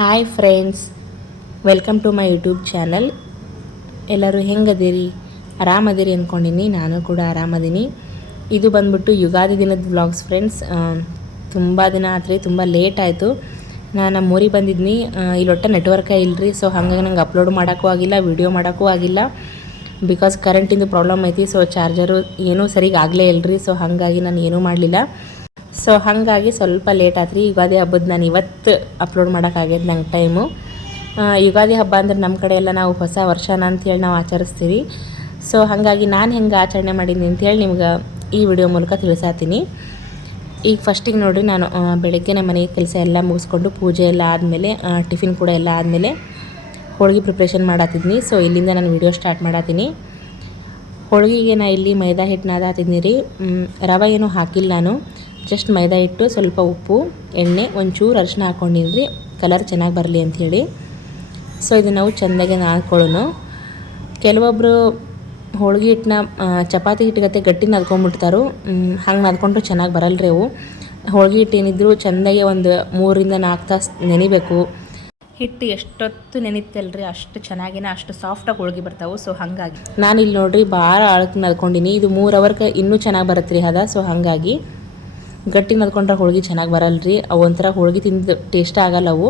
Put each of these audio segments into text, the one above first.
Hi friends, welcome to my YouTube channel. ಎಲ್ಲರೂ ಹೆಂಗದಿರಿ? ಆರಾಮದಿರಿ ಅಂದ್ಕೊಂಡಿನಿ. ನಾನು ಕೂಡ ಆರಾಮದೀನಿ. ಇದು ಬಂದ್ಬಿಟ್ಟು ಯುಗಾದಿ ದಿನದ ವ್ಲಾಗ್ಸ್ ಫ್ರೆಂಡ್ಸ್. ತುಂಬ ದಿನ ಆತ್ರಿ, ತುಂಬ ಲೇಟ್ ಆಯಿತು. ನಾನು ನಮ್ಮ ಊರಿಗೆ ಬಂದಿದ್ನಿ. ಇಲ್ಲಿ ಒಟ್ಟು ನೆಟ್ವರ್ಕೇ ಇಲ್ಲರಿ. ಸೊ ಹಾಗಾಗಿ ನಂಗೆ ಅಪ್ಲೋಡ್ ಮಾಡೋಕ್ಕೂ ಆಗಿಲ್ಲ, ವಿಡಿಯೋ ಮಾಡೋಕ್ಕೂ ಆಗಿಲ್ಲ. ಬಿಕಾಸ್ ಕರೆಂಟಿಂದು ಪ್ರಾಬ್ಲಮ್ ಐತಿ. ಸೊ ಚಾರ್ಜರು ಏನೂ ಸರಿಗೆ ಆಗಲೇ ಇಲ್ಲರಿ. ಸೊ ಹಾಗಾಗಿ ನಾನು ಏನೂ ಮಾಡಲಿಲ್ಲ. ಸೊ ಹಾಗಾಗಿ ಸ್ವಲ್ಪ ಲೇಟ್ ಆತ್ರಿ. ಯುಗಾದಿ ಹಬ್ಬದ ನಾನು ಇವತ್ತು ಅಪ್ಲೋಡ್ ಮಾಡೋಕ್ಕಾಗ್ಯದ ನಂಗೆ ಟೈಮು. ಯುಗಾದಿ ಹಬ್ಬ ಅಂದ್ರೆ ನಮ್ಮ ಕಡೆ ಎಲ್ಲ ನಾವು ಹೊಸ ವರ್ಷನ ಅಂಥೇಳಿ ನಾವು ಆಚರಿಸ್ತೀವಿ. ಸೊ ಹಾಗಾಗಿ ನಾನು ಹೆಂಗೆ ಆಚರಣೆ ಮಾಡೀನಿ ಅಂಥೇಳಿ ನಿಮ್ಗೆ ಈ ವಿಡಿಯೋ ಮೂಲಕ ತಿಳಿಸಾತೀನಿ. ಈಗ ಫಸ್ಟಿಗೆ ನೋಡಿರಿ, ನಾನು ಬೆಳಗ್ಗೆ ನಮ್ಮ ಮನೆಗೆ ಕೆಲಸ ಎಲ್ಲ ಮುಗಿಸ್ಕೊಂಡು ಪೂಜೆ ಎಲ್ಲ ಆದಮೇಲೆ ಟಿಫಿನ್ ಕೂಡ ಎಲ್ಲ ಆದಮೇಲೆ ಹೋಳಿಗೆ ಪ್ರಿಪ್ರೇಷನ್ ಮಾಡತ್ತಿದ್ನಿ. ಸೊ ಇಲ್ಲಿಂದ ನಾನು ವಿಡಿಯೋ ಸ್ಟಾರ್ಟ್ ಮಾಡತ್ತೀನಿ. ಹೋಳಿಗೆಗೆ ನಾನು ಇಲ್ಲಿ ಮೈದಾ ಹಿಟ್ಟು ನಾದಾತಿದ್ನಿ ರೀ. ರವೆ ಏನೂ ಹಾಕಿಲ್ಲ ನಾನು. ಜಸ್ಟ್ ಮೈದಾ ಹಿಟ್ಟು, ಸ್ವಲ್ಪ ಉಪ್ಪು, ಎಣ್ಣೆ, ಒಂಚೂರು ಅರಿಶಿನ ಹಾಕ್ಕೊಂಡಿನಿ ರೀ, ಕಲರ್ ಚೆನ್ನಾಗಿ ಬರಲಿ ಅಂಥೇಳಿ. ಸೊ ಇದು ನಾವು ಚೆಂದಾಗೆ ನಾದ್ಕೊಳ್ಳೋಣ. ಕೆಲವೊಬ್ಬರು ಹೋಳಿಗೆ ಹಿಟ್ಟನ್ನ ಚಪಾತಿ ಹಿಟ್ಟಿಗತ್ತೆ ಗಟ್ಟಿ ನಾದ್ಕೊಂಡ್ಬಿಡ್ತಾರೋ. ಹಂಗೆ ನಾದ್ಕೊಂಡ್ರು ಚೆನ್ನಾಗಿ ಬರಲ್ಲ ರೀ ಅವು. ಹೋಳಿಗೆ ಹಿಟ್ಟು ಏನಿದ್ರು ಚೆಂದಾಗೆ ಒಂದು 3 ರಿಂದ 4 ತಾಸು ನೆನಿಬೇಕು. ಹಿಟ್ಟು ಎಷ್ಟೊತ್ತು ನೆನಿತಲ್ರಿ ಅಷ್ಟು ಚೆನ್ನಾಗಿನ ಅಷ್ಟು ಸಾಫ್ಟಾಗಿ ಹೋಳಿಗೆ ಬರ್ತಾವೆ. ಸೊ ಹಾಗಾಗಿ ನಾನು ಇಲ್ಲಿ ನೋಡಿರಿ ಭಾಳ ಆಳಕ್ಕೆ ನಾದ್ಕೊಂಡಿನಿ. ಇದು 3 ಅವರ್ಗೆ ಇನ್ನೂ ಚೆನ್ನಾಗಿ ಬರುತ್ತೆ ರೀ ಹದ. ಸೊ ಹಾಗಾಗಿ ಗಟ್ಟಿ ನದ್ಕೊಂಡ್ರೆ ಹೋಳಿಗೆ ಚೆನ್ನಾಗಿ ಬರಲ್ರಿ. ಅವು ಒಂಥರ ಹೋಳಿಗೆ ತಿಂದು ಟೇಸ್ಟ್ ಆಗಲ್ಲ ಅವು.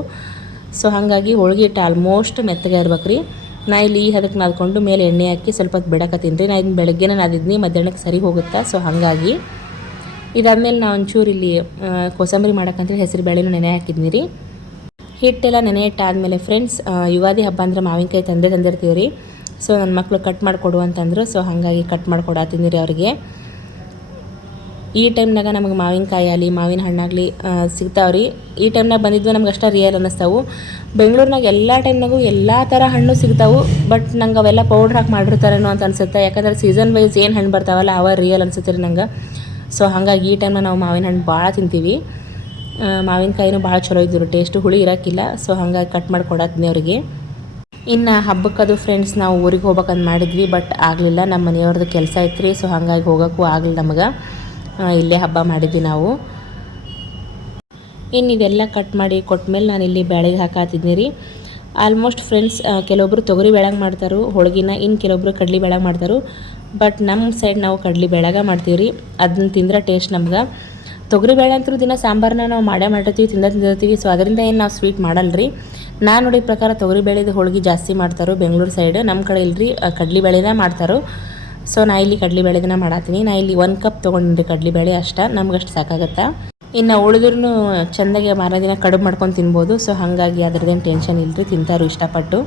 ಸೊ ಹಾಗಾಗಿ ಹೋಳಿಗೆ ಹಿಟ್ಟು ಆಲ್ಮೋಸ್ಟ್ ಮೆತ್ತಗೆ ಇರ್ಬೇಕು ರೀ. ನಾ ಇಲ್ಲಿ ಈ ಹದಕ್ಕೆ ನಾದ್ಕೊಂಡು ಮೇಲೆ ಎಣ್ಣೆ ಹಾಕಿ ಸ್ವಲ್ಪ ಹೊತ್ತು ಬಿಡಕತ್ತೀನಿ ರೀ. ನಾ ಇದನ್ನ ಬೆಳಗ್ಗೆನೇ ನಾದಿದ್ನಿ, ಮಧ್ಯಾಹ್ನಕ್ಕೆ ಸರಿ ಹೋಗುತ್ತಾ. ಸೊ ಹಾಗಾಗಿ ಇದಾದ್ಮೇಲೆ ನಾ ಒಂಚೂರು ಇಲ್ಲಿ ಕೋಸಂಬರಿ ಮಾಡೋಕ್ಕಂತೇಳಿ ಹೆಸರು ಬೇಳೆನೂ ನೆನೆ ಹಾಕಿದ್ನಿ ರೀ. ಹಿಟ್ಟೆಲ್ಲ ನೆನೆ ಇಟ್ಟಾದಮೇಲೆ ಫ್ರೆಂಡ್ಸ್, ಯುಗಾದಿ ಹಬ್ಬ ಅಂದ್ರೆ ಮಾವಿನಕಾಯಿ ತಂದಿರ್ತೀವಿ ರೀ. ಸೊ ನನ್ನ ಮಕ್ಕಳು ಕಟ್ ಮಾಡಿಕೊಡು ಅಂತಂದರು. ಸೊ ಹಾಗಾಗಿ ಕಟ್ ಮಾಡಿಕೊಡತ್ತೀನಿ ರೀ ಅವ್ರಿಗೆ. ಈ ಟೈಮ್ನಾಗ ನಮಗೆ ಮಾವಿನಕಾಯಿ ಆಗಲಿ ಮಾವಿನ ಹಣ್ಣಾಗಲಿ ಸಿಗ್ತಾವ್ರಿ. ಈ ಟೈಮ್ನಾಗ ಬಂದಿದ್ವು ನಮ್ಗೆ ಅಷ್ಟೇ ರಿಯಲ್ ಅನ್ನಿಸ್ತಾವೆ. ಬೆಂಗಳೂರಿನಾಗ ಎಲ್ಲ ಟೈಮ್ನಾಗೂ ಎಲ್ಲ ಥರ ಹಣ್ಣು ಸಿಗ್ತಾವೆ. ಬಟ್ ನಂಗೆ ಅವೆಲ್ಲ ಪೌಡ್ರ್ ಹಾಕಿ ಮಾಡಿರ್ತಾರೇನೋ ಅಂತ ಅನ್ಸುತ್ತೆ. ಯಾಕಂದ್ರೆ ಸೀಸನ್ ವೈಸ್ ಏನು ಹಣ್ಣು ಬರ್ತಾವಲ್ಲ ಅವ ರಿಯಲ್ ಅನ್ಸುತ್ತೆ ರೀ ನಂಗೆ. ಸೊ ಹಾಗಾಗಿ ಈ ಟೈಮ್ನಾಗ ನಾವು ಮಾವಿನ ಹಣ್ಣು ಭಾಳ ತಿಂತೀವಿ. ಮಾವಿನಕಾಯಿನೂ ಭಾಳ ಚಲೋ ಇದ್ದರು, ಟೇಸ್ಟು ಹುಳಿ ಇರೋಕ್ಕಿಲ್ಲ. ಸೊ ಹಾಗಾಗಿ ಕಟ್ ಮಾಡಿ ಕೊಡತ್ತೀನಿ ಅವರಿಗೆ. ಇನ್ನು ಹಬ್ಬಕ್ಕದು ಫ್ರೆಂಡ್ಸ್ ನಾವು ಊರಿಗೆ ಹೋಗ್ಬೇಕಂತ ಮಾಡಿದ್ವಿ, ಬಟ್ ಆಗಲಿಲ್ಲ. ನಮ್ಮ ಮನೆಯವ್ರದ್ದು ಕೆಲಸ ಐತ್ರಿ. ಸೊ ಹಾಗಾಗಿ ಹೋಗೋಕ್ಕೂ ಆಗಲಿಲ್ಲ ನಮಗೆ. ಇಲ್ಲೇ ಹಬ್ಬ ಮಾಡಿದ್ವಿ ನಾವು. ಇನ್ನು ಇದೆಲ್ಲ ಕಟ್ ಮಾಡಿ ಕೊಟ್ಮೇಲೆ ನಾನು ಇಲ್ಲಿ ಬೇಳೆಗೆ ಹಾಕಾತಿದ್ನಿ ರೀ. ಆಲ್ಮೋಸ್ಟ್ ಫ್ರೆಂಡ್ಸ್ ಕೆಲವೊಬ್ಬರು ತೊಗರಿ ಬೇಳೆಗೆ ಮಾಡ್ತಾರೆ ಹೋಳಿಗೆನ, ಇನ್ನು ಕೆಲವೊಬ್ಬರು ಕಡ್ಲಿ ಬೇಳೆಗೆ ಮಾಡ್ತಾರೆ. ಬಟ್ ನಮ್ಮ ಸೈಡ್ ನಾವು ಕಡ್ಲಿ ಬೇಳೆಗೆ ಮಾಡ್ತೀವಿ ರೀ. ಅದನ್ನ ತಿಂದ್ರೆ ಟೇಸ್ಟ್ ನಮ್ಗೆ. ತೊಗರಿ ಬೇಳೆ ಅಂತೂ ದಿನ ಸಾಂಬಾರನ್ನ ನಾವು ಮಾಡಿರ್ತೀವಿ, ತಿಂದಿರ್ತೀವಿ. ಸೊ ಅದರಿಂದ ಏನು ನಾವು ಸ್ವೀಟ್ ಮಾಡಲ್ಲ ರೀ. ನಾನು ನೋಡಿದ ಪ್ರಕಾರ ತೊಗರಿ ಬೇಳೆದು ಹೋಳಿಗೆ ಜಾಸ್ತಿ ಮಾಡ್ತಾರೆ ಬೆಂಗಳೂರು ಸೈಡ್. ನಮ್ಮ ಕಡೆ ಇಲ್ಲರಿ, ಕಡ್ಲಿ ಬೇಳೆನ ಮಾಡ್ತಾರೆ. ಸೊ ನಾ ಇಲ್ಲಿ ಕಡ್ಲಿ ಬೇಳೆದನ್ನ ಮಾಡತ್ತೀನಿ. ನಾ ಇಲ್ಲಿ 1 ಕಪ್ ತೊಗೊಂಡಿನಿ ಕಡ್ಲಿ ಬೇಳೆ ಅಷ್ಟೇ, ನಮ್ಗಷ್ಟು ಸಾಕಾಗತ್ತಾ. ಇನ್ನು ಉಳಿದ್ರೂ ಚೆಂದಾಗಿ ಮಾರನೇ ದಿನ ಕಡುಬು ಮಾಡ್ಕೊಂಡು ತಿನ್ಬೋದು. ಸೊ ಹಾಗಾಗಿ ಅದ್ರದ್ದೇನು ಟೆನ್ಷನ್ ಇಲ್ಲರಿ, ತಿಂತಾರು ಇಷ್ಟಪಟ್ಟು.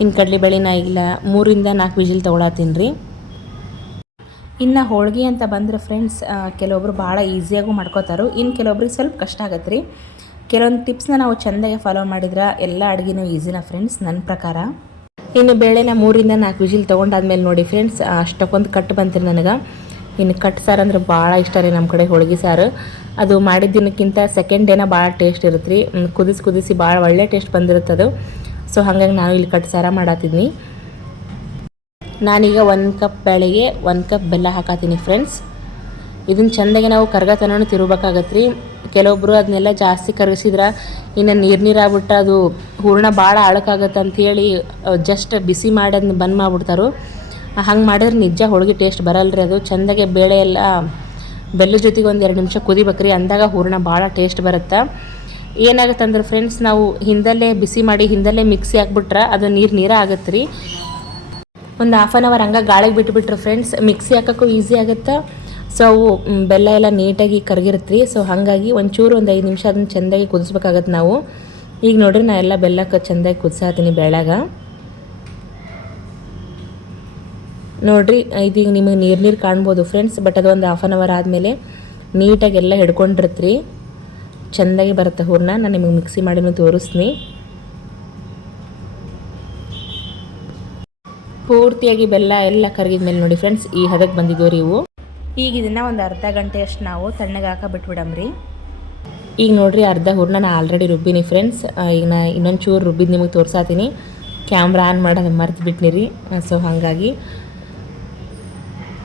ಇನ್ನು ಕಡ್ಲಿ ಬೇಳೆ ನಾ ಇಲ್ಲ 3 ರಿಂದ 4 ವಿಜಿಲ್ ತೊಗೊಳತ್ತೀನಿ ರೀ. ಇನ್ನು ಹೋಳಿಗೆ ಅಂತ ಬಂದರೆ ಫ್ರೆಂಡ್ಸ್, ಕೆಲವೊಬ್ರು ಭಾಳ ಈಸಿಯಾಗೂ ಮಾಡ್ಕೋತಾರೆ. ಇನ್ನು ಕೆಲವೊಬ್ರಿಗೆ ಸ್ವಲ್ಪ ಕಷ್ಟ ಆಗತ್ತೆ ರೀ. ಕೆಲವೊಂದು ಟಿಪ್ಸ್ನ ನಾವು ಚೆಂದಾಗಿ ಫಾಲೋ ಮಾಡಿದ್ರೆ ಎಲ್ಲ ಅಡುಗೆನೂ ಈಸಿನ ಫ್ರೆಂಡ್ಸ್ ನನ್ನ ಪ್ರಕಾರ. ಇನ್ನು ಬೇಳೆನ 3 ರಿಂದ 4 ವಿಜಿಲ್ ತೊಗೊಂಡಾದ್ಮೇಲೆ ನೋಡಿ ಫ್ರೆಂಡ್ಸ್, ಅಷ್ಟಕ್ಕೊಂದು ಕಟ್ಟು ಬಂತೀರಿ ನನಗೆ. ಇನ್ನು ಕಟ್ಟು ಸಾರು ಅಂದ್ರೆ ಭಾಳ ಇಷ್ಟ ರೀ ನಮ್ಮ ಕಡೆ ಹೋಳಿಗೆ ಸಾರು. ಅದು ಮಾಡಿದ ದಿನಕ್ಕಿಂತ ಸೆಕೆಂಡ್ ಡೇನ ಭಾಳ ಟೇಸ್ಟ್ ಇರುತ್ತೆ ರೀ. ಕುದಿಸಿ ಭಾಳ ಒಳ್ಳೆ ಟೇಸ್ಟ್ ಬಂದಿರುತ್ತೆ ಅದು. ಸೊ ಹಾಗಾಗಿ ನಾನು ಇಲ್ಲಿ ಕಟ್ಟು ಸಾರು ಮಾಡತ್ತಿದ್ನಿ. ನಾನೀಗ 1 ಕಪ್ ಬೇಳೆಗೆ 1 ಕಪ್ ಬೆಲ್ಲ ಹಾಕತ್ತೀನಿ ಫ್ರೆಂಡ್ಸ್. ಇದನ್ನು ಚೆಂದಾಗಿ ನಾವು ಕರ್ಗತನೂ ತಿರುಗಬೇಕಾಗತ್ತೆ ರೀ. ಕೆಲವೊಬ್ಬರು ಅದನ್ನೆಲ್ಲ ಜಾಸ್ತಿ ಕರಗಿಸಿದ್ರೆ ಇನ್ನು ನೀರಾಗ್ಬಿಟ್ರೆ ಅದು ಹೂರಣ ಭಾಳ ಆಳಕ್ಕಾಗತ್ತೆ ಅಂಥೇಳಿ ಜಸ್ಟ್ ಬಿಸಿ ಮಾಡಿ ಅದನ್ನ ಬಂದ್ ಮಾಡಿಬಿಡ್ತಾರೆ. ಹಂಗೆ ಮಾಡಿದ್ರೆ ನಿಜ ಹೋಳಿಗೆ ಟೇಸ್ಟ್ ಬರಲ್ರಿ. ಅದು ಚೆಂದಾಗೆ ಬೇಳೆ ಎಲ್ಲ ಬೆಲ್ಲದ ಜೊತೆಗೆ 1-2 ನಿಮಿಷ ಕುದಿಬೇಕ್ರಿ, ಅಂದಾಗ ಹೂರಣ ಭಾಳ ಟೇಸ್ಟ್ ಬರುತ್ತೆ. ಏನಾಗುತ್ತೆ ಅಂದ್ರೆ ಫ್ರೆಂಡ್ಸ್, ನಾವು ಹಿಂದಲ್ಲೇ ಬಿಸಿ ಮಾಡಿ ಹಿಂದಲ್ಲೇ ಮಿಕ್ಸಿ ಹಾಕ್ಬಿಟ್ರೆ ಅದು ನೀರು ಆಗುತ್ತೆ ರೀ. ಒಂದು 1/2 ಅವರ್ ಹಂಗೆ ಗಾಳಿಗೆ ಬಿಟ್ಬಿಟ್ರೆ ಫ್ರೆಂಡ್ಸ್ ಮಿಕ್ಸಿ ಹಾಕೋಕ್ಕೂ ಈಸಿ ಆಗುತ್ತೆ. ಸೊ ಅವು ಬೆಲ್ಲ ಎಲ್ಲ ನೀಟಾಗಿ ಕರಗಿರುತ್ತೆ ರೀ. ಸೊ ಹಾಗಾಗಿ ಒಂಚೂರು 5 ನಿಮಿಷ ಅದನ್ನು ಚೆಂದಾಗಿ ಕುದಿಸ್ಬೇಕಾಗತ್ತೆ ನಾವು. ಈಗ ನೋಡಿರಿ ನಾ ಎಲ್ಲ ಬೆಲ್ಲಕ್ಕೆ ಚೆಂದಾಗಿ ಕುದಿಸಾತೀನಿ ಬೇಳೆಗ. ನೋಡಿರಿ ಇದೀಗ ನಿಮಗೆ ನೀರು ಕಾಣ್ಬೋದು ಫ್ರೆಂಡ್ಸ್. ಬಟ್ ಅದು ಒಂದು 1/2 ಅವರ್ ಆದಮೇಲೆ ನೀಟಾಗಿ ಎಲ್ಲ ಹಿಡ್ಕೊಂಡಿರುತ್ತೆ ರೀ, ಚೆಂದಾಗಿ ಬರುತ್ತೆ ಹೂರಣ. ನಾನು ನಿಮಗೆ ಮಿಕ್ಸಿ ಮಾಡಿನೂ ತೋರಿಸ್ತೀನಿ. ಪೂರ್ತಿಯಾಗಿ ಬೆಲ್ಲ ಎಲ್ಲ ಕರಗಿದ್ಮೇಲೆ ನೋಡಿ ಫ್ರೆಂಡ್ಸ್, ಈ ಹದಕ್ಕೆ ಬಂದಿದ್ದವು ರೀ ಇವು. ಈಗ ಇದನ್ನು ಒಂದು ಅರ್ಧ ಗಂಟೆ ಅಷ್ಟು ನಾವು ತಣ್ಣಗೆ ಹಾಕಿ ಬಿಟ್ಬಿಡಮ್ರಿ. ಈಗ ನೋಡಿರಿ ಅರ್ಧ ಹೂರಣ ನಾನು ಆಲ್ರೆಡಿ ರುಬ್ಬಿನಿ ಫ್ರೆಂಡ್ಸ್. ಈಗ ನಾ ಇನ್ನೊಂದು ಚೂರು ರುಬ್ಬಿದ್ದು ನಿಮಗೆ ತೋರಿಸಾತೀನಿ. ಕ್ಯಾಮ್ರಾ ಆನ್ ಮಾಡೋದು ಮರ್ತು ಬಿಟ್ನಿ ರೀ. ಸೊ ಹಾಗಾಗಿ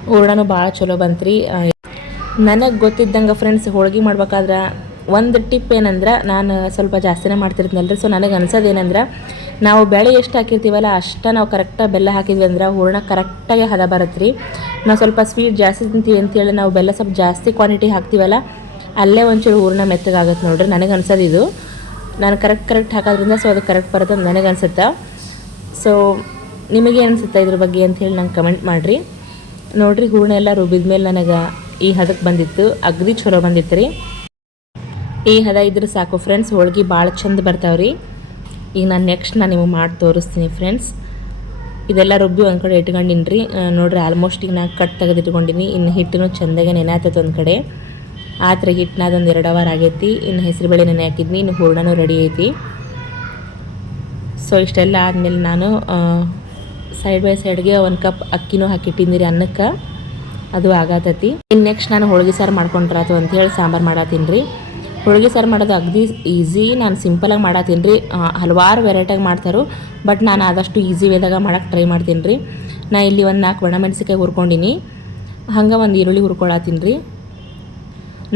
ಹೂರಣನೂ ಭಾಳ ಚಲೋ ಬಂತು ರೀ. ನನಗೆ ಗೊತ್ತಿದ್ದಂಗೆ ಫ್ರೆಂಡ್ಸ್, ಹೋಳಿಗೆ ಮಾಡ್ಬೇಕಾದ್ರೆ ಒಂದು ಟಿಪ್ ಏನಂದ್ರೆ, ನಾನು ಸ್ವಲ್ಪ ಜಾಸ್ತಿನೇ ಮಾಡ್ತಿರ್ತೀನಲ್ರಿ. ಸೊ ನನಗೆ ಅನ್ಸೋದು ಏನಂದ್ರೆ, ನಾವು ಬೇಳೆ ಎಷ್ಟು ಹಾಕಿರ್ತೀವಲ್ಲ ಅಷ್ಟು ನಾವು ಕರೆಕ್ಟಾಗಿ ಬೆಲ್ಲ ಹಾಕಿದ್ವಿ ಅಂದ್ರೆ ಹೂರಣ ಕರೆಕ್ಟಾಗಿ ಹದ ಬರುತ್ತೆ ರೀ. ನಾವು ಸ್ವಲ್ಪ ಸ್ವೀಟ್ ಜಾಸ್ತಿ ತಿಂತೀವಿ ಅಂತೇಳಿ ನಾವು ಬೆಲ್ಲ ಸ್ವಲ್ಪ ಜಾಸ್ತಿ ಕ್ವಾಂಟಿಟಿ ಹಾಕ್ತೀವಲ್ಲ, ಅಲ್ಲೇ ಒಂಚೂರು ಹೂರಣ ಮೆತ್ತಗಾಗುತ್ತೆ ನೋಡ್ರಿ. ನನಗೆ ಅನ್ಸೋದು ಇದು. ನಾನು ಕರೆಕ್ಟ್ ಹಾಕೋದ್ರಿಂದ ಸೊ ಅದು ಕರೆಕ್ಟ್ ಬರುತ್ತೆ ಅಂತ ನನಗೆ ಅನ್ಸುತ್ತೆ. ಸೊ ನಿಮಗೆ ಅನಿಸುತ್ತೆ ಇದ್ರ ಬಗ್ಗೆ ಅಂಥೇಳಿ ನಂಗೆ ಕಮೆಂಟ್ ಮಾಡಿರಿ. ನೋಡಿರಿ, ಹೂರಣ ಎಲ್ಲ ರುಬ್ಬಿದ ಮೇಲೆ ನನಗೆ ಈ ಹದಕ್ಕೆ ಬಂದಿತ್ತು, ಅಗದಿ ಚಲೋ ಬಂದಿತ್ತು ರೀ. ಈ ಹದ ಇದ್ರೆ ಸಾಕು ಫ್ರೆಂಡ್ಸ್, ಹೋಳ್ಗೆ ಭಾಳ ಚಂದ ಬರ್ತಾವ್ರಿ. ಈಗ ನಾನು ನೆಕ್ಸ್ಟ್ ನಿಮಗೆ ಮಾಡಿ ತೋರಿಸ್ತೀನಿ ಫ್ರೆಂಡ್ಸ್. ಇದೆಲ್ಲ ರುಬ್ಬಿ ಒಂದು ಕಡೆ ಇಟ್ಕೊಂಡಿನಿ ರೀ. ನೋಡಿರಿ, ಆಲ್ಮೋಸ್ಟ್ ಈಗ ನಾನು ಕಟ್ ತೆಗೆದಿಟ್ಕೊಂಡಿನಿ. ಇನ್ನು ಹಿಟ್ಟನ್ನು ಚೆಂದಾಗೆ ನೆನೆ ಆಗ್ತೈತೆ ಒಂದು ಕಡೆ. ಆದ್ರೆ ಹಿಟ್ಟನಾದೊಂದು 2 ಅವರ್ ಆಗೈತಿ. ಇನ್ನು ಹೆಸರುಬೇಳೆ ನೆನೆ ಹಾಕಿದ್ನಿ, ಇನ್ನು ಹೂರಣನೂ ರೆಡಿ ಐತಿ. ಸೊ ಇಷ್ಟೆಲ್ಲ ಆದಮೇಲೆ ನಾನು ಸೈಡ್ ಬೈ ಸೈಡ್ಗೆ 1 ಕಪ್ ಅಕ್ಕಿನೂ ಹಾಕಿಟ್ಟಿನಿ ರೀ ಅನ್ನಕ್ಕೆ, ಅದು ಆಗತೈತಿ. ಇನ್ನು ನೆಕ್ಸ್ಟ್ ನಾನು ಹೋಳ್ಗೆ ಸಾರು ಮಾಡ್ಕೊಂಡ್ರಾತು ಅಂಥೇಳಿ ಸಾಂಬಾರು ಮಾಡತ್ತೀನಿ ರೀ. ಹೋಳ್ಗೆ ಸಾರು ಮಾಡೋದು ಅಗದಿ ಈಸಿ, ನಾನು ಸಿಂಪಲಾಗಿ ಮಾಡತ್ತೀನಿ ರೀ. ಹಲವಾರು ವೆರೈಟಿಯಾಗಿ ಮಾಡ್ತಾರೆ, ಬಟ್ ನಾನು ಆದಷ್ಟು ಈಸಿ ವೇದಾಗ ಮಾಡೋಕ್ಕೆ ಟ್ರೈ ಮಾಡ್ತೀನಿ ರೀ. ನಾನು ಇಲ್ಲಿ ಒಂದು 4 ಒಣಮೆಣ್ಸಿಕಾಯಿ ಹುರ್ಕೊಂಡಿನಿ, ಹಂಗೆ ಒಂದು ಈರುಳ್ಳಿ ಹುರ್ಕೊಳತ್ತೀನಿ ರೀ.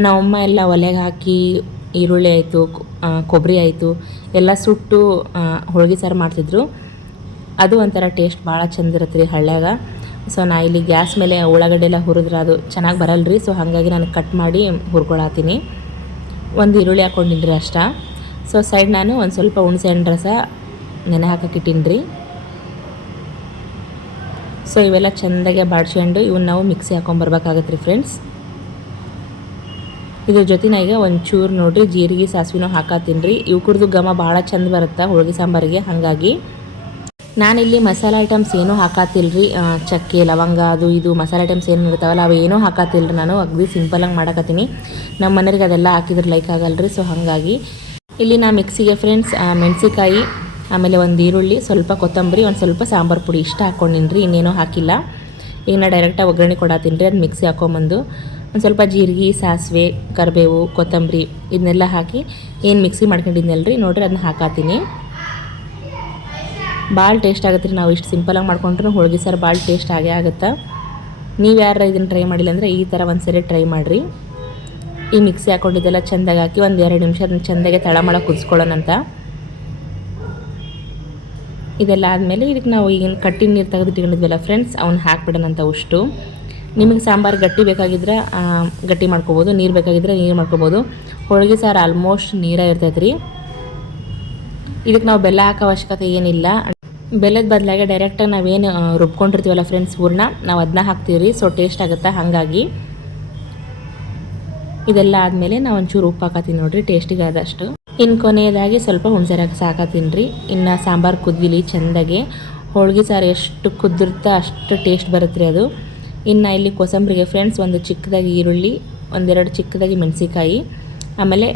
ನಮ್ಮಮ್ಮ ಎಲ್ಲ ಒಲೆಗೆ ಹಾಕಿ ಈರುಳ್ಳಿ ಆಯಿತು, ಕೊಬ್ಬರಿ ಆಯಿತು ಎಲ್ಲ ಸುಟ್ಟು ಹೋಳ್ಗೆ ಸಾರು ಮಾಡ್ತಿದ್ರು. ಅದು ಒಂಥರ ಟೇಸ್ಟ್ ಭಾಳ ಚಂದ ಇರುತ್ತೆ ರೀ ಹಳ್ಳ್ಯಾಗ. ಸೊ ನಾ ಇಲ್ಲಿ ಗ್ಯಾಸ್ ಮೇಲೆ ಉಳ್ಳಾಗಡ್ಡೆ ಎಲ್ಲ ಹುರಿದ್ರೆ ಅದು ಚೆನ್ನಾಗಿ ಬರಲ್ಲ ರೀ. ಸೊ ಹಾಗಾಗಿ ನಾನು ಕಟ್ ಮಾಡಿ ಹುರ್ಕೊಳತ್ತೀನಿ. ಒಂದು ಈರುಳ್ಳಿ ಹಾಕ್ಕೊಂಡಿನಿ ರೀ ಅಷ್ಟ. ಸೊ ಸೈಡ್ ನಾನು ಒಂದು ಸ್ವಲ್ಪ ಹುಣಸೆ ಹಣ್ಣು ರಸ ನೆನೆ ಹಾಕಿಟ್ಟಿನಿ ರೀ. ಸೊ ಇವೆಲ್ಲ ಚೆಂದಾಗೆ ಬಾಡ್ಸ್ಕೊಂಡು ಇವನ್ನ ನಾವು ಮಿಕ್ಸಿ ಹಾಕೊಂಬರ್ಬೇಕಾಗತ್ತೆ ರೀ ಫ್ರೆಂಡ್ಸ್. ಇದ್ರ ಜೊತೆ ಈಗ ಒಂಚೂರು ನೋಡಿರಿ ಜೀರಿಗೆ ಸಾಸಿವೆನೂ ಹಾಕತ್ತೀನಿ ರೀ. ಇವ್ಕುರ್ದು ಘಮ ಭಾಳ ಚಂದ ಬರುತ್ತೆ ಹೋಳ್ಗೆ ಸಾಂಬಾರಿಗೆ. ಹಾಗಾಗಿ ನಾನಿಲ್ಲಿ ಮಸಾಲೆ ಐಟಮ್ಸ್ ಏನೂ ಹಾಕತ್ತಿಲ್ಲ ರೀ. ಚಕ್ಕೆ ಲವಂಗ ಅದು ಇದು ಮಸಾಲೆ ಐಟಮ್ಸ್ ಏನು ಇರ್ತಾವಲ್ಲ ಅವು ಏನೂ ಹಾಕತ್ತಿಲ್ಲ ರೀ. ನಾನು ಅಗದಿ ಸಿಂಪಲಾಗಿ ಮಾಡಕತ್ತೀನಿ. ನಮ್ಮ ಮನೆಯವ್ರಿಗೆ ಅದೆಲ್ಲ ಹಾಕಿದ್ರೆ ಲೈಕ್ ಆಗಲ್ಲ ರೀ. ಸೊ ಹಾಗಾಗಿ ಇಲ್ಲಿ ನಾ ಮಿಕ್ಸಿಗೆ ಫ್ರೆಂಡ್ಸ್ ಮೆಣಸಿಕಾಯಿ, ಆಮೇಲೆ ಒಂದು ಈರುಳ್ಳಿ, ಸ್ವಲ್ಪ ಕೊತ್ತಂಬರಿ, ಒಂದು ಸ್ವಲ್ಪ ಸಾಂಬಾರು ಪುಡಿ ಇಷ್ಟ ಹಾಕ್ಕೊಂಡಿನಿ ರೀ. ಇನ್ನೇನೂ ಹಾಕಿಲ್ಲ. ಈಗ ನಾ ಡೈರೆಕ್ಟಾಗಿ ಒಗ್ಗರಣೆ ಕೊಡತ್ತೀನಿ ರೀ. ಅದು ಮಿಕ್ಸಿ ಹಾಕೊಂಬಂದು ಒಂದು ಸ್ವಲ್ಪ ಜೀರಿಗೆ, ಸಾಸಿವೆ, ಕರಿಬೇವು, ಕೊತ್ತಂಬರಿ ಇದನ್ನೆಲ್ಲ ಹಾಕಿ ಏನು ಮಿಕ್ಸಿ ಮಾಡ್ಕೊಂಡಿದ್ನಲ್ಲ ರೀ ನೋಡಿರಿ ಅದನ್ನ ಹಾಕತ್ತೀನಿ. ಭಾಳ ಟೇಸ್ಟ್ ಆಗುತ್ತೆ ರೀ. ನಾವು ಇಷ್ಟು ಸಿಂಪಲಾಗಿ ಮಾಡ್ಕೊಂಡ್ರೂ ಹೋಳ್ಗೆ ಸಾರು ಭಾಳ ಟೇಸ್ಟ್ ಆಗೇ ಆಗುತ್ತೆ. ನೀವು ಯಾರು ಇದನ್ನು ಟ್ರೈ ಮಾಡಿಲ್ಲ ಅಂದರೆ ಈ ಥರ ಒಂದು ಸರಿ ಟ್ರೈ ಮಾಡಿರಿ. ಈ ಮಿಕ್ಸಿ ಹಾಕ್ಕೊಂಡಿದ್ದೆಲ್ಲ ಚೆಂದಾಗಿ ಹಾಕಿ ಒಂದು 2 ನಿಮಿಷ ಅದನ್ನು ಚೆಂದಾಗೆ ತಳಮಳ ಕುದಿಸ್ಕೊಳ್ಳೋಣಂತ. ಇದೆಲ್ಲ ಆದಮೇಲೆ ಇದಕ್ಕೆ ನಾವು ಈಗಿನ ಕಟ್ಟಿನ ನೀರು ತೆಗೆದು ಇಟ್ಕೊಂಡಿದ್ವಲ್ಲ ಫ್ರೆಂಡ್ಸ್, ಅವ್ನು ಹಾಕ್ಬಿಡೋಣಂತ ಅಷ್ಟು. ನಿಮಗೆ ಸಾಂಬಾರು ಗಟ್ಟಿ ಬೇಕಾಗಿದ್ರೆ ಗಟ್ಟಿ ಮಾಡ್ಕೊಬೋದು, ನೀರು ಬೇಕಾಗಿದ್ರೆ ನೀರು ಮಾಡ್ಕೊಬೋದು. ಹೋಳ್ಗೆ ಸಾರು ಆಲ್ಮೋಸ್ಟ್ ನೀರೇ ಇರ್ತೈತೆ ರೀ. ಇದಕ್ಕೆ ನಾವು ಬೆಲ್ಲ ಹಾಕೋ ಅವಶ್ಯಕತೆ ಏನಿಲ್ಲ. ಬೆಲ್ಲದ ಬದಲಾಗಿ ಡೈರೆಕ್ಟಾಗಿ ನಾವೇನು ರುಬ್ಕೊಂಡಿರ್ತೀವಲ್ಲ ಫ್ರೆಂಡ್ಸ್ ಹೂರಣ, ನಾವು ಅದನ್ನ ಹಾಕ್ತೀವಿ ರೀ. ಸೊ ಟೇಸ್ಟ್ ಆಗುತ್ತೆ. ಹಾಗಾಗಿ ಇದೆಲ್ಲ ಆದಮೇಲೆ ನಾವು ಒಂಚೂರು ಉಪ್ಪು ಹಾಕತ್ತೀನಿ ನೋಡಿರಿ ಟೇಸ್ಟಿಗೆ ಆದಷ್ಟು. ಇನ್ನು ಕೊನೆಯದಾಗಿ ಸ್ವಲ್ಪ ಹುಣಸೆ ರಸ ಹಾಕತ್ತೀನಿ ರೀ. ಇನ್ನು ಸಾಂಬಾರು ಕುದ್ದಿಲಿ ಚೆಂದಾಗೆ. ಹೋಳ್ಗೆ ಸಾರು ಎಷ್ಟು ಕುದ್ದಿರುತ್ತೆ ಅಷ್ಟು ಟೇಸ್ಟ್ ಬರುತ್ತೆ ರೀ ಅದು. ಇನ್ನು ಇಲ್ಲಿ ಕೋಸಂಬರಿಗೆ ಫ್ರೆಂಡ್ಸ್ ಒಂದು ಚಿಕ್ಕದಾಗಿ ಈರುಳ್ಳಿ, 1-2 ಚಿಕ್ಕದಾಗಿ ಮೆಣಸಿಕಾಯಿ, ಆಮೇಲೆ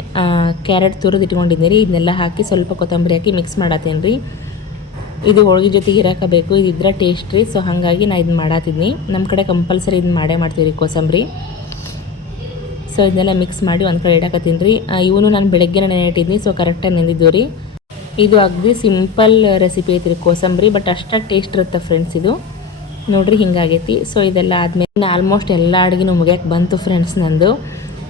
ಕ್ಯಾರೆಟ್ ತುರಿದು ಇಟ್ಕೊಂಡಿದ್ದೀನಿ ರೀ. ಇದನ್ನೆಲ್ಲ ಹಾಕಿ ಸ್ವಲ್ಪ ಕೊತ್ತಂಬರಿ ಹಾಕಿ ಮಿಕ್ಸ್ ಮಾಡತ್ತೀನಿ ರೀ. ಇದು ಹೋಳ್ಗೆ ಜೊತೆಗೆ ಇರೋಕಬೇಕು, ಇದಿದ್ರೆ ಟೇಸ್ಟ್ ರೀ. ಸೊ ಹಾಗಾಗಿ ನಾನು ಇದನ್ನ ಮಾಡತ್ತಿದ್ನಿ. ನಮ್ಮ ಕಡೆ ಕಂಪಲ್ಸರಿ ಇದನ್ನ ಮಾಡ್ತೀವಿ ರೀ ಕೋಸಂಬರಿ. ಸೊ ಇದನ್ನೆಲ್ಲ ಮಿಕ್ಸ್ ಮಾಡಿ ಒಂದು ಕಡೆ ಇಡಾಕತ್ತೀನಿ ರೀ. ಇವನು ನಾನು ಬೆಳಗ್ಗೆನೇ ನೆನೆ ಇಟ್ಟಿದ್ನಿ. ಸೊ ಕರೆಕ್ಟಾಗಿ ನೆಂದಿದ್ದು ರೀ. ಇದು ಅಗದಿ ಸಿಂಪಲ್ ರೆಸಿಪಿ ಐತಿ ರೀ ಕೋಸಂಬರಿ, ಬಟ್ ಅಷ್ಟಾಗಿ ಟೇಸ್ಟ್ ಇರುತ್ತೆ ಫ್ರೆಂಡ್ಸ್ ಇದು. ನೋಡಿರಿ ಹಿಂಗಾಗೈತಿ. ಸೊ ಇದೆಲ್ಲ ಆದಮೇಲೆ ಆಲ್ಮೋಸ್ಟ್ ಎಲ್ಲ ಅಡುಗೆನೂ ಮುಗಿಯೋಕೆ ಬಂತು ಫ್ರೆಂಡ್ಸ್ ನಂದು.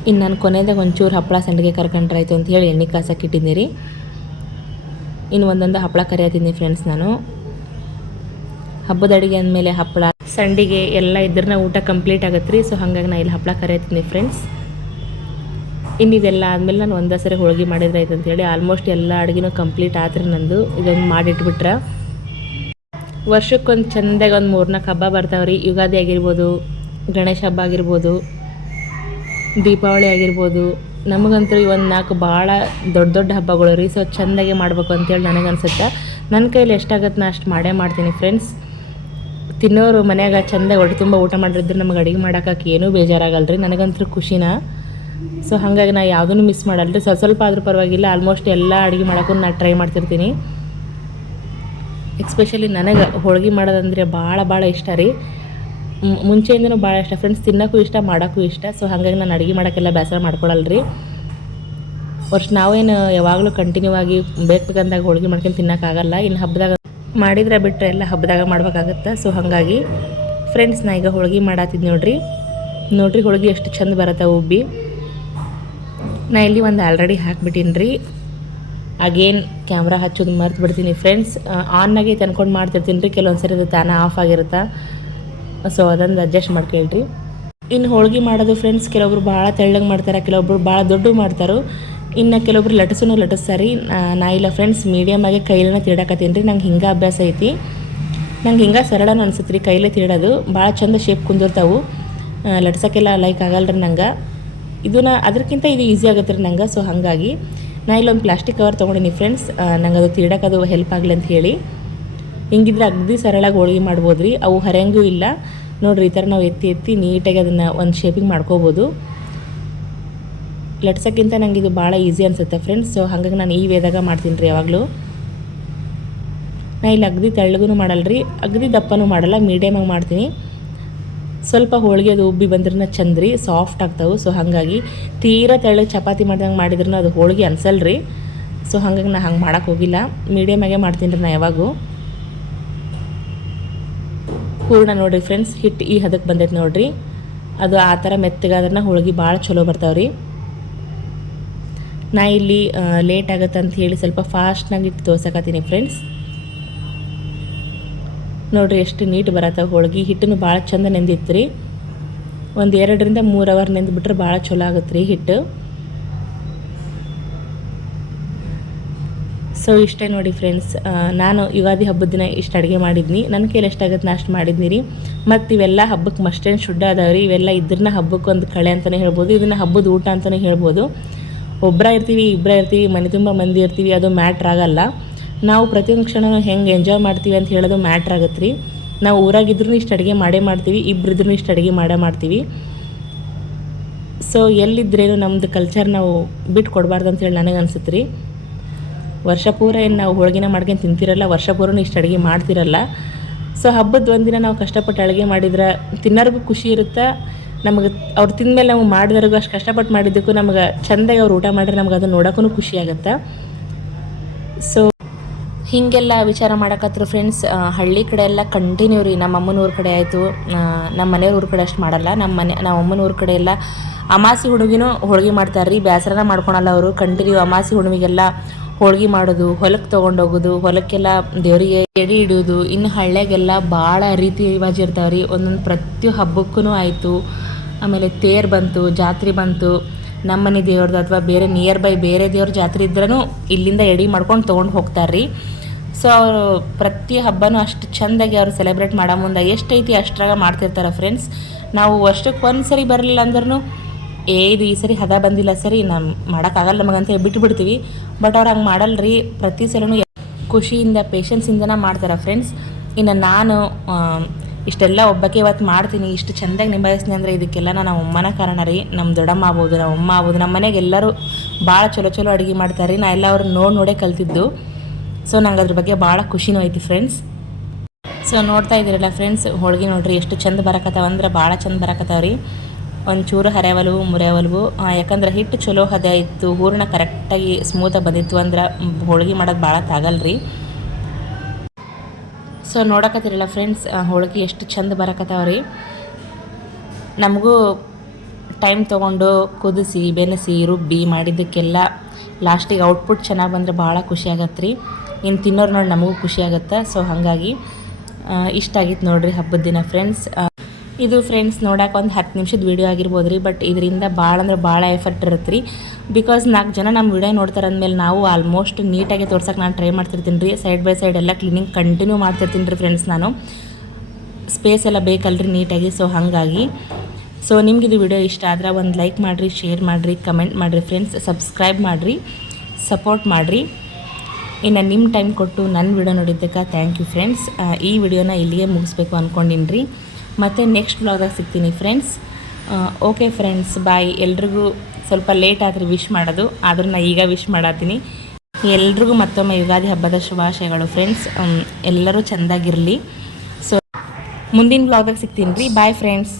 ಇನ್ನು ನಾನು ಕೊನೆಯದಾಗ ಒಂಚೂರು ಹಪ್ಪಳ ಸಂಡಿಗೆ ಕರ್ಕೊಂಡ್ರಾಯ್ತು ಅಂತ ಹೇಳಿ ಎಣ್ಣೆ ಕಾಸಕ್ಕಿಟ್ಟಿದ್ದೀನಿ ರೀ. ಇನ್ನು ಒಂದೊಂದು ಹಪ್ಪಳ ಕರಿಯತ್ತೀನಿ ಫ್ರೆಂಡ್ಸ್ ನಾನು. ಹಬ್ಬದ ಅಡುಗೆ ಅಂದಮೇಲೆ ಹಪ್ಪಳ ಸಂಡಿಗೆ ಎಲ್ಲ ಇದ್ರನ್ನ ಊಟ ಕಂಪ್ಲೀಟ್ ಆಗುತ್ತೆ ರೀ. ಸೊ ಹಾಗಾಗಿ ನಾನು ಇಲ್ಲಿ ಹಪ್ಪಳ ಕರಿಯತ್ತೀನಿ ಫ್ರೆಂಡ್ಸ್. ಇನ್ನು ಇದೆಲ್ಲ ಆದಮೇಲೆ ನಾನು ಒಂದೇ ಸರಿ ಹೋಳ್ಗೆ ಮಾಡಿದ್ರೆ ಆಯ್ತು ಅಂತೇಳಿ ಆಲ್ಮೋಸ್ಟ್ ಎಲ್ಲ ಅಡುಗೆನೂ ಕಂಪ್ಲೀಟ್ ಆದ್ರೆ ನಂದು. ಇದನ್ನು ಮಾಡಿಟ್ಬಿಟ್ರೆ ವರ್ಷಕ್ಕೊಂದು ಚೆಂದಾಗಿ ಒಂದು 3-4 ಹಬ್ಬ ಬರ್ತಾವೆ ರೀ. ಯುಗಾದಿ ಆಗಿರ್ಬೋದು, ಗಣೇಶ ಹಬ್ಬ ಆಗಿರ್ಬೋದು, ದೀಪಾವಳಿ ಆಗಿರ್ಬೋದು. ನಮಗಂತೂ ಒಂದು 4 ಭಾಳ ದೊಡ್ಡ ಹಬ್ಬಗಳು ರೀ. ಸೊ ಚೆಂದಾಗೆ ಮಾಡಬೇಕು ಅಂತೇಳಿ ನನಗನ್ಸುತ್ತೆ. ನನ್ನ ಕೈಲಿ ಎಷ್ಟಾಗತ್ತೆ ನಾ ಅಷ್ಟು ಮಾಡ್ತೀನಿ ಫ್ರೆಂಡ್ಸ್. ತಿನ್ನೋರು ಮನ್ಯಾಗ ಚೆಂದಾಗಿ ಹೊಟ್ಟೆ ತುಂಬ ಊಟ ಮಾಡಿದ್ರೆ ನಮಗೆ ಅಡುಗೆ ಮಾಡೋಕೆ ಏನೂ ಬೇಜಾರಾಗಲ್ಲ ರೀ. ನನಗಂತೂ ಖುಷಿನ. ಸೊ ಹಾಗಾಗಿ ನಾನು ಯಾವುದೂ ಮಿಸ್ ಮಾಡಲ್ಲ ರೀ. ಸ್ವಲ್ಪ ಆದರೂ ಪರವಾಗಿಲ್ಲ, ಆಲ್ಮೋಸ್ಟ್ ಎಲ್ಲ ಅಡುಗೆ ಮಾಡೋಕ್ಕೂ ನಾನು ಟ್ರೈ ಮಾಡ್ತಿರ್ತೀನಿ. ಎಕ್ಸ್ಪೆಷಲಿ ನನಗೆ ಹೋಳ್ಗೆ ಮಾಡೋದಂದರೆ ಭಾಳ ಇಷ್ಟ ರೀ. ಮುಂಚೆಯಿಂದನೂ ಭಾಳ ಇಷ್ಟ ಫ್ರೆಂಡ್ಸ್. ತಿನ್ನೋಕ್ಕೂ ಇಷ್ಟ, ಮಾಡೋಕ್ಕೂ ಇಷ್ಟ. ಸೊ ಹಾಗಾಗಿ ನಾನು ಅಡುಗೆ ಮಾಡೋಕ್ಕೆಲ್ಲ ಬೇಸರ ಮಾಡ್ಕೊಳಲ್ಲ ರೀ. ನಾವೇನು ಯಾವಾಗಲೂ ಕಂಟಿನ್ಯೂ ಆಗಿ ಬೇಕಂದಾಗ ಹೋಳ್ಗೆ ಮಾಡ್ಕೊಂಡು ತಿನ್ನೋಕ್ಕಾಗಲ್ಲ. ಇನ್ನು ಹಬ್ಬದಾಗ ಮಾಡಿದ್ರೆ ಬಿಟ್ಟರೆ ಎಲ್ಲ ಹಬ್ಬದಾಗ ಮಾಡ್ಬೇಕಾಗತ್ತೆ. ಸೊ ಹಾಗಾಗಿ ಫ್ರೆಂಡ್ಸ್ ನಾ ಈಗ ಹೋಳ್ಗೆ ಮಾಡತ್ತಿದ್ದು ನೋಡ್ರಿ ಹೋಳ್ಗೆ ಎಷ್ಟು ಚಂದ ಬರುತ್ತೆ ಉಬ್ಬಿ. ನಾ ಇಲ್ಲಿ ಒಂದು ಆಲ್ರೆಡಿ ಹಾಕ್ಬಿಟ್ಟೀನಿ ರೀ. ಅಗೇನ್ ಕ್ಯಾಮ್ರಾ ಹಚ್ಚೋದು ಮರ್ತು ಬಿಡ್ತೀನಿ ಫ್ರೆಂಡ್ಸ್. ಆನ್ನಾಗೆ ತಂದ್ಕೊಂಡು ಮಾಡ್ತಿರ್ತೀನಿ ರೀ, ಕೆಲವೊಂದು ಸರಿ ಅದು ತಾನೇ ಆಫ್ ಆಗಿರುತ್ತೆ. ಸೊ ಅದೊಂದು ಅಡ್ಜಸ್ಟ್ ಮಾಡ್ಕೊಳ್ರಿ. ಇನ್ನು ಹೋಳ್ಗೆ ಮಾಡೋದು ಫ್ರೆಂಡ್ಸ್, ಕೆಲವೊಬ್ರು ಭಾಳ ತೆಳ್ಳಗೆ ಮಾಡ್ತಾರೆ, ಕೆಲವೊಬ್ರು ಭಾಳ ದೊಡ್ಡ ಮಾಡ್ತಾರೆ, ಇನ್ನು ಕೆಲವೊಬ್ರು ಲಟ್ಟಿಸ್ತಾರೆ. ನಾ ಇಲ್ಲ ಫ್ರೆಂಡ್ಸ್, ಮೀಡಿಯಮಾಗಿ ಕೈಲೇ ತೀಡಕತ್ತೀನಿ ರೀ. ನಂಗೆ ಹಿಂಗೆ ಅಭ್ಯಾಸ ಐತಿ. ನಂಗೆ ಹಿಂಗೆ ಸರಳನೂ ಅನ್ಸುತ್ತೆ ರೀ ಕೈಲೇ ತೀಡೋದು. ಭಾಳ ಚಂದ ಶೇಪ್ ಕುಂದಿರ್ತಾವೆ. ಲಟ್ಸೋಕ್ಕೆಲ್ಲ ಲೈಕ್ ಆಗಲ್ಲ ರೀ ನಂಗೆ. ಅದಕ್ಕಿಂತ ಇದು ಈಸಿ ಆಗುತ್ತೆ ರೀ ನಂಗೆ. ಸೊ ಹಾಗಾಗಿ ನಾ ಇಲ್ಲೊಂದು ಪ್ಲಾಸ್ಟಿಕ್ ಕವರ್ ತೊಗೊಂಡಿನಿ ಫ್ರೆಂಡ್ಸ್, ನಂಗೆ ಅದು ತೀಡೋಕ್ಕದು ಹೆಲ್ಪ್ ಆಗಲಿ ಅಂತ ಹೇಳಿ. ಹಿಂಗಿದ್ರೆ ಅಗದಿ ಸರಳಾಗಿ ಹೋಳ್ಗೆ ಮಾಡ್ಬೋದು ರೀ. ಅವು ಹರಿಯಂಗೂ ಇಲ್ಲ ನೋಡಿರಿ. ಈ ಥರ ನಾವು ಎತ್ತಿ ನೀಟಾಗಿ ಅದನ್ನು ಒಂದು ಶೇಪಿಂಗ್ ಮಾಡ್ಕೋಬೋದು. ಲಟ್ಸೋಕ್ಕಿಂತ ನಂಗೆ ಇದು ಭಾಳ ಈಸಿ ಅನಿಸುತ್ತೆ ಫ್ರೆಂಡ್ಸ್. ಸೊ ಹಾಗಾಗಿ ನಾನು ಈ ವೇದಾಗ ಮಾಡ್ತೀನಿ ರೀ ಯಾವಾಗಲೂ. ನಾ ಇಲ್ಲಿ ಅಗದಿ ತೆಳ್ಳಗೂ ಮಾಡಲ್ಲ ರೀ, ಅಗದಿ ದಪ್ಪನೂ ಮಾಡಲ್ಲ, ಮೀಡಿಯಮಾಗಿ ಮಾಡ್ತೀನಿ. ಸ್ವಲ್ಪ ಹೋಳಿಗೆ ಅದು ಉಬ್ಬಿ ಬಂದ್ರೂ ಚಂದ ರೀ, ಸಾಫ್ಟ್ ಆಗ್ತಾವೆ. ಸೊ ಹಾಗಾಗಿ ತೀರಾ ತೆಳ್ಳಗೆ ಚಪಾತಿ ಮಾಡ್ದಂಗೆ ಮಾಡಿದ್ರೂ ಅದು ಹೋಳಿಗೆ ಅನ್ಸಲ್ಲ ರೀ. ಸೊ ಹಾಗಾಗಿ ನಾನು ಹಂಗೆ ಮಾಡೋಕ್ಕೆ ಹೋಗಿಲ್ಲ, ಮೀಡಿಯಮಾಗೆ ಮಾಡ್ತೀನಿ ರೀ ನಾ ಯಾವಾಗೂ. ಹೂರಣ ನೋಡಿರಿ ಫ್ರೆಂಡ್ಸ್, ಹಿಟ್ಟು ಈ ಹದಕ್ಕೆ ಬಂದೈತೆ ನೋಡಿರಿ. ಅದು ಆ ಥರ ಮೆತ್ತಗಾದ್ರೆ ಹೋಳಿಗೆ ಭಾಳ ಚಲೋ ಬರ್ತಾವೆ ರೀ. ನಾ ಇಲ್ಲಿ ಲೇಟ್ ಆಗುತ್ತೆ ಅಂತ ಹೇಳಿ ಸ್ವಲ್ಪ ಫಾಸ್ಟ್ನಾಗಿ ಇಟ್ಟು ತೋರ್ಸಕತ್ತೀನಿ ಫ್ರೆಂಡ್ಸ್. ನೋಡಿರಿ ಎಷ್ಟು ನೀಟ್ ಬರತ್ತವೆ ಹೋಳ್ಗೆ. ಹಿಟ್ಟನ್ನು ಭಾಳ ಚಂದ ನೆಂದಿತ್ತು ರೀ. ಒಂದು 2 ರಿಂದ 3 ಅವರ್ ನೆಂದುಬಿಟ್ರೆ ಭಾಳ ಚಲೋ ಆಗುತ್ತೆ ರೀ ಹಿಟ್ಟು. ಸೊ ಇಷ್ಟೇ ನೋಡಿ ಫ್ರೆಂಡ್ಸ್, ನಾನು ಯುಗಾದಿ ಹಬ್ಬದ ದಿನ ಇಷ್ಟು ಅಡುಗೆ ಮಾಡಿದ್ನಿ. ನನ್ನ ಕೈಲಿ ಎಷ್ಟಾಗುತ್ತೆ ನಾ ಅಷ್ಟು ಮಾಡಿದ್ನಿ ರೀ. ಮತ್ತು ಇವೆಲ್ಲ ಹಬ್ಬಕ್ಕೆ ಮಸ್ಟೇನು ಶುದ್ಧ ಅದಾವೆ ರೀ. ಇವೆಲ್ಲ ಇದ್ರನ್ನ ಹಬ್ಬಕ್ಕೆ ಒಂದು ಕಳೆ ಅಂತಲೇ ಹೇಳ್ಬೋದು, ಇದನ್ನು ಹಬ್ಬದ ಊಟ ಅಂತಲೇ ಹೇಳ್ಬೋದು. ಒಬ್ಬರ ಇರ್ತೀವಿ, ಇಬ್ಬರ ಇರ್ತೀವಿ, ಮನೆ ತುಂಬ ಮಂದಿ ಇರ್ತೀವಿ, ಅದು ಮ್ಯಾಟ್ರ್ ಆಗಲ್ಲ. ನಾವು ಪ್ರತಿಯೊಂದು ಕ್ಷಣನೂ ಹೆಂಗೆ ಎಂಜಾಯ್ ಮಾಡ್ತೀವಿ ಅಂತ ಹೇಳೋದು ಮ್ಯಾಟ್ರ್ ಆಗುತ್ತೆ ರೀ. ನಾವು ಊರಾಗಿದ್ರೂ ಇಷ್ಟು ಅಡುಗೆ ಮಾಡೇ ಮಾಡ್ತೀವಿ, ಇಬ್ಬರಿದ್ರೂ ಇಷ್ಟು ಅಡುಗೆ ಮಾಡ್ತೀವಿ. ಸೊ ಎಲ್ಲಿದ್ರೇನು ನಮ್ಮದು ಕಲ್ಚರ್ ನಾವು ಬಿಟ್ಟು ಕೊಡಬಾರ್ದು ಅಂತೇಳಿ ನನಗೆ ಅನ್ಸುತ್ತೆ ರೀ. ವರ್ಷ ಪೂರ ಏನು ನಾವು ಹೋಳಿಗೆನ ಮಾಡ್ಕೊಂಡು ತಿಂತಿರಲ್ಲ, ವರ್ಷ ಪೂರನೂ ಇಷ್ಟು ಅಡುಗೆ ಮಾಡ್ತಿರಲ್ಲ. ಸೊ ಹಬ್ಬದ ಒಂದಿನ ನಾವು ಕಷ್ಟಪಟ್ಟು ಅಡುಗೆ ಮಾಡಿದ್ರೆ ತಿನ್ನೋರಿಗೂ ಖುಷಿ ಇರುತ್ತೆ. ನಮಗೆ ಅವ್ರು ತಿಂದಮೇಲೆ ನಾವು ಮಾಡಿದವ್ರಿಗೂ ಅಷ್ಟು ಕಷ್ಟಪಟ್ಟು ಮಾಡಿದ್ದಕ್ಕೂ ನಮಗೆ ಚೆಂದಾಗಿ ಅವ್ರು ಊಟ ಮಾಡಿದ್ರೆ ನಮ್ಗೆ ಅದು ನೋಡೋಕ್ಕೂ ಖುಷಿ ಆಗುತ್ತೆ. ಸೊ ಹೀಗೆಲ್ಲ ವಿಚಾರ ಮಾಡಕತ್ರು ಫ್ರೆಂಡ್ಸ್. ಹಳ್ಳಿ ಕಡೆ ಎಲ್ಲ ಕಂಟಿನ್ಯೂ ರೀ. ನಮ್ಮ ಅಮ್ಮನ ಊರ ಕಡೆ ಆಯಿತು, ನಮ್ಮ ಮನೆಯವ್ರ ಊರ ಕಡೆ ಅಷ್ಟು ಮಾಡಲ್ಲ. ನಮ್ಮ ಅಮ್ಮನ ಊರ ಕಡೆ ಎಲ್ಲ ಅಮಾಸಿ ಹುಣ್ಣಿಮೆನೂ ಹೋಳ್ಗೆ ಮಾಡ್ತಾರೆ ರೀ. ಬೇಸರನ ಮಾಡ್ಕೊಳಲ್ಲ ಅವರು. ಕಂಟಿನ್ಯೂ ಅಮಾಸಿ ಹುಣ್ಣಿಮೆಗೆಲ್ಲ ಹೋಳ್ಗೆ ಮಾಡೋದು, ಹೊಲಕ್ಕೆ ತೊಗೊಂಡೋಗೋದು, ಹೊಲಕ್ಕೆಲ್ಲ ದೇವರಿಗೆ ಎಡೆ ಇಡೋದು. ಇನ್ನು ಹಳ್ಳಿಯಾಗೆಲ್ಲ ಭಾಳ ರೀತಿ ರಿವಾಜ್ ಇರ್ತಾವೆ ರೀ. ಒಂದೊಂದು ಪ್ರತಿ ಹಬ್ಬಕ್ಕೂ ಆಯಿತು. ಆಮೇಲೆ ತೇರು ಬಂತು, ಜಾತ್ರೆ ಬಂತು, ನಮ್ಮನೆ ದೇವ್ರದ್ದು ಅಥವಾ ಬೇರೆ ನಿಯರ್ ಬೈ ಬೇರೆ ದೇವ್ರ ಜಾತ್ರೆ ಇದ್ರೂ ಇಲ್ಲಿಂದ ಎಡೆ ಮಾಡ್ಕೊಂಡು ತೊಗೊಂಡು ಹೋಗ್ತಾರೆ ರೀ. ಸೊ ಅವರು ಪ್ರತಿ ಹಬ್ಬನೂ ಅಷ್ಟು ಚೆಂದಾಗಿ ಅವರು ಸೆಲೆಬ್ರೇಟ್ ಮಾಡೋ ಮುಂದೆ ಎಷ್ಟೈತಿ ಅಷ್ಟ್ರಾಗ ಮಾಡ್ತಿರ್ತಾರೆ ಫ್ರೆಂಡ್ಸ್. ನಾವು ವರ್ಷಕ್ಕೆ ಒಂದು ಸರಿ ಬರಲಿಲ್ಲ ಅಂದ್ರೂ ಇದು ಈ ಸರಿ ಹದ ಬಂದಿಲ್ಲ, ಸರಿ ನಾನು ಮಾಡೋಕ್ಕಾಗಲ್ಲ ನಮಗಂತ ಬಿಟ್ಬಿಡ್ತೀವಿ. ಬಟ್ ಅವ್ರು ಹಂಗೆ ಮಾಡಲ್ಲ ರೀ. ಪ್ರತಿ ಸಲನೂ ಖುಷಿಯಿಂದ ಪೇಷನ್ಸಿಂದನೇ ಮಾಡ್ತಾರೆ ಫ್ರೆಂಡ್ಸ್. ಇನ್ನು ನಾನು ಇಷ್ಟೆಲ್ಲ ಒಬ್ಬಕ್ಕೆ ಇವತ್ತು ಮಾಡ್ತೀನಿ, ಇಷ್ಟು ಚೆಂದಾಗಿ ನಿಭಾಯಿಸ್ತೀನಿ ಅಂದರೆ ಇದಕ್ಕೆಲ್ಲ ನಮ್ಮ ಅಮ್ಮನ ಕಾರಣ ರೀ. ನಮ್ಮ ದೊಡ್ಡಮ್ಮ ಆಗ್ಬೋದು, ನಮ್ಮ ಅಮ್ಮ ಆಗ್ಬೋದು, ನಮ್ಮ ಮನೆಗೆ ಎಲ್ಲರೂ ಭಾಳ ಚಲೋ ಅಡುಗೆ ಮಾಡ್ತಾರೆ ರೀ. ನಾ ಎಲ್ಲ ಅವ್ರು ನೋಡೇ ಕಲ್ತಿದ್ದು. ಸೊ ನಂಗೆ ಅದ್ರ ಬಗ್ಗೆ ಭಾಳ ಖುಷಿನೂ ಐತಿ ಫ್ರೆಂಡ್ಸ್. ಸೊ ನೋಡ್ತಾ ಇದ್ದೀರಲ್ಲ ಫ್ರೆಂಡ್ಸ್, ಹೋಳ್ಗೆ ನೋಡ್ರಿ ಎಷ್ಟು ಚಂದ ಬರಕತ್ತಾವ ಅಂದ್ರೆ ಭಾಳ ಚಂದ ಬರಕತ್ತಾವ ರೀ. ಒಂಚೂರು ಹರಿಯವಲ್ವು ಮುರಿಯವಲ್ವು, ಯಾಕಂದ್ರೆ ಹಿಟ್ಟು ಚಲೋ ಹದ ಇತ್ತು, ಹೂರಣ ಕರೆಕ್ಟಾಗಿ ಸ್ಮೂತಾಗಿ ಬಂದಿತ್ತು ಅಂದ್ರೆ ಹೋಳ್ಗೆ ಮಾಡೋದು ಭಾಳ ತಾಗಲ್ಲ ರೀ. ಸೊ ನೋಡಕತ್ತಿರಲ್ಲ ಫ್ರೆಂಡ್ಸ್, ಹೋಳ್ಗೆ ಎಷ್ಟು ಚಂದ ಬರಕತ್ತಾವ ರೀ. ನಮಗೂ ಟೈಮ್ ತೊಗೊಂಡು ಕುದಿಸಿ ಬೆನೆಸಿ ರುಬ್ಬಿ ಮಾಡಿದ್ದಕ್ಕೆಲ್ಲ ಲಾಸ್ಟಿಗೆ ಔಟ್ಪುಟ್ ಚೆನ್ನಾಗಿ ಬಂದರೆ ಭಾಳ ಖುಷಿ ಆಗತ್ತೆ ರೀ. ಇನ್ನು ತಿನ್ನೋರು ನೋಡಿ ನಮಗೂ ಖುಷಿ ಆಗುತ್ತೆ. ಸೊ ಹಾಗಾಗಿ ಇಷ್ಟ ಆಗಿತ್ತು ನೋಡಿರಿ ಹಬ್ಬದ ದಿನ ಫ್ರೆಂಡ್ಸ್. ಇದು ಫ್ರೆಂಡ್ಸ್ ನೋಡೋಕೆ ಒಂದು 10 ನಿಮಿಷದ ವೀಡಿಯೋ ಆಗಿರ್ಬೋದು ರೀ. ಬಟ್ ಇದರಿಂದ ಭಾಳ ಅಂದ್ರೆ ಭಾಳ ಎಫರ್ಟ್ ಇರುತ್ತೆ ರೀ. ಬಿಕಾಸ್ 4 ಜನ ನಮ್ಮ ವೀಡಿಯೋ ನೋಡ್ತಾರೆ ಅಂದಮೇಲೆ ನಾವು ಆಲ್ಮೋಸ್ಟ್ ನೀಟಾಗಿ ತೋರ್ಸೋಕೆ ನಾನು ಟ್ರೈ ಮಾಡ್ತಿರ್ತೀನಿ ರೀ. ಸೈಡ್ ಬೈ ಸೈಡ್ ಎಲ್ಲ ಕ್ಲೀನಿಂಗ್ ಕಂಟಿನ್ಯೂ ಮಾಡ್ತಿರ್ತೀನಿ ರೀ ಫ್ರೆಂಡ್ಸ್. ನಾನು ಸ್ಪೇಸ್ ಎಲ್ಲ ಬೇಕಲ್ರಿ ನೀಟಾಗಿ. ಸೊ ಹಾಗಾಗಿ ಸೊ ನಿಮ್ಗೆ ಇದು ವಿಡಿಯೋ ಇಷ್ಟ ಆದ್ರೆ ಒಂದು ಲೈಕ್ ಮಾಡಿರಿ, ಶೇರ್ ಮಾಡಿರಿ, ಕಮೆಂಟ್ ಮಾಡಿರಿ ಫ್ರೆಂಡ್ಸ್, ಸಬ್ಸ್ಕ್ರೈಬ್ ಮಾಡಿರಿ, ಸಪೋರ್ಟ್ ಮಾಡಿರಿ. ಇನ್ನು ನಿಮ್ಮ ಟೈಮ್ ಕೊಟ್ಟು ನನ್ನ ವಿಡಿಯೋ ನೋಡಿದ್ದಕ್ಕೆ ಥ್ಯಾಂಕ್ ಯು ಫ್ರೆಂಡ್ಸ್. ಈ ವಿಡಿಯೋನ ಇಲ್ಲಿಗೆ ಮುಗಿಸ್ಬೇಕು ಅಂದ್ಕೊಂಡಿನಿ ರೀ. ಮತ್ತು ನೆಕ್ಸ್ಟ್ ವ್ಲಾಗ್ದಾಗ ಸಿಗ್ತೀನಿ ಫ್ರೆಂಡ್ಸ್. ಓಕೆ ಫ್ರೆಂಡ್ಸ್, ಬಾಯ್. ಎಲ್ರಿಗೂ ಸ್ವಲ್ಪ ಲೇಟ್ ಆದರೆ ವಿಶ್ ಮಾಡೋದು, ಆದರೂ ನಾನು ಈಗ ವಿಶ್ ಮಾಡತ್ತೀನಿ. ಎಲ್ರಿಗೂ ಮತ್ತೊಮ್ಮೆ ಯುಗಾದಿ ಹಬ್ಬದ ಶುಭಾಶಯಗಳು ಫ್ರೆಂಡ್ಸ್. ಎಲ್ಲರೂ ಚೆಂದಾಗಿರಲಿ. ಸೊ ಮುಂದಿನ ವ್ಲಾಗ್ದಾಗ ಸಿಗ್ತೀನಿ ರೀ. Bye friends.